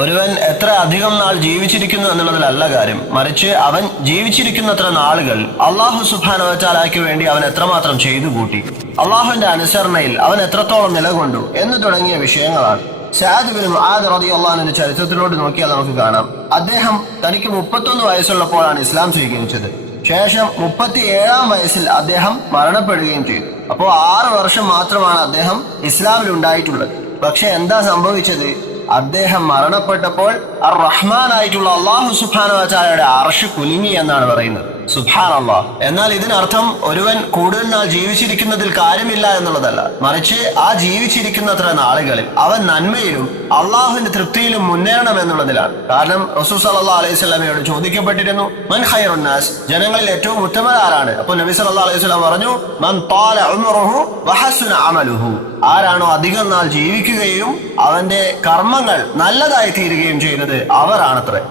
ഒരുവൻ എത്ര അധികം നാൾ ജീവിച്ചിരിക്കുന്നു എന്നുള്ളതിലല്ല കാര്യം, മറിച്ച് അവൻ ജീവിച്ചിരിക്കുന്നത്ര നാളുകൾ അള്ളാഹു സുബ്ഹാനഹു വ തആലയ്ക്ക് വേണ്ടി അവൻ എത്രമാത്രം ചെയ്തു കൂട്ടി, അള്ളാഹുവിന്റെ അനുസരണയിൽ അവൻ എത്രത്തോളം നിലകൊണ്ടു എന്ന് തുടങ്ങിയ വിഷയങ്ങളാണ്. സഅദ് ബിൻ മുആദ് റളിയല്ലാഹു അൻഹുവിന്റെ ചരിത്രത്തിലോട്ട് നോക്കിയാൽ നമുക്ക് കാണാം, അദ്ദേഹം തനിക്ക് 31 വയസ്സുള്ളപ്പോഴാണ് ഇസ്ലാം സ്വീകരിച്ചത്. ശേഷം 37-ാം വയസ്സിൽ അദ്ദേഹം മരണപ്പെടുകയും ചെയ്തു. അപ്പോൾ 6 വർഷം മാത്രമാണ് അദ്ദേഹം ഇസ്ലാമിൽ ഉണ്ടായിട്ടുള്ളത്. പക്ഷെ എന്താ സംഭവിച്ചത്? അദ്ദേഹം മരണപ്പെട്ടപ്പോൾ അർ റഹ്മാൻ ആയിട്ടുള്ള അള്ളാഹു സുബ്ഹാനഹു വ തആലയുടെ അർശ് കുലുങ്ങി എന്നാണ് പറയുന്നത്. സുബ്ഹാനല്ലാഹ്. എന്നാൽ ഇതിനർത്ഥം ഒരുവൻ കൂടുതൽ നാൾ ജീവിച്ചിരിക്കുന്നതിൽ കാര്യമില്ല എന്നുള്ളതല്ല, മറിച്ച് ആ ജീവിച്ചിരിക്കുന്നത്ര നാളുകളിൽ അവൻ നന്മയിലും അള്ളാഹുവിന്റെ തൃപ്തിയിലും മുന്നേറണം എന്നുള്ളതിലാണ്. കാരണം റസൂൽ സല്ലല്ലാഹു അലൈഹി വസല്ലമയോട് ചോദിക്കപ്പെട്ടിരുന്നു, മൻ ഖൈറുൻ നാസ്, ജനങ്ങളിൽ ഏറ്റവും ഉത്തമൻ ആരാണ്? അപ്പോൾ നബി സല്ലല്ലാഹു അലൈഹി വസല്ലം പറഞ്ഞു, മൻ ത്വാല ഉംറുഹു വഹസുന അമലുഹു, ആരാണോ അധികം നാൾ ജീവിക്കുകയും അവന്റെ കർമ്മങ്ങൾ നല്ലതായി തീരുകയും ചെയ്യുന്നത് അവരാണത്രേ.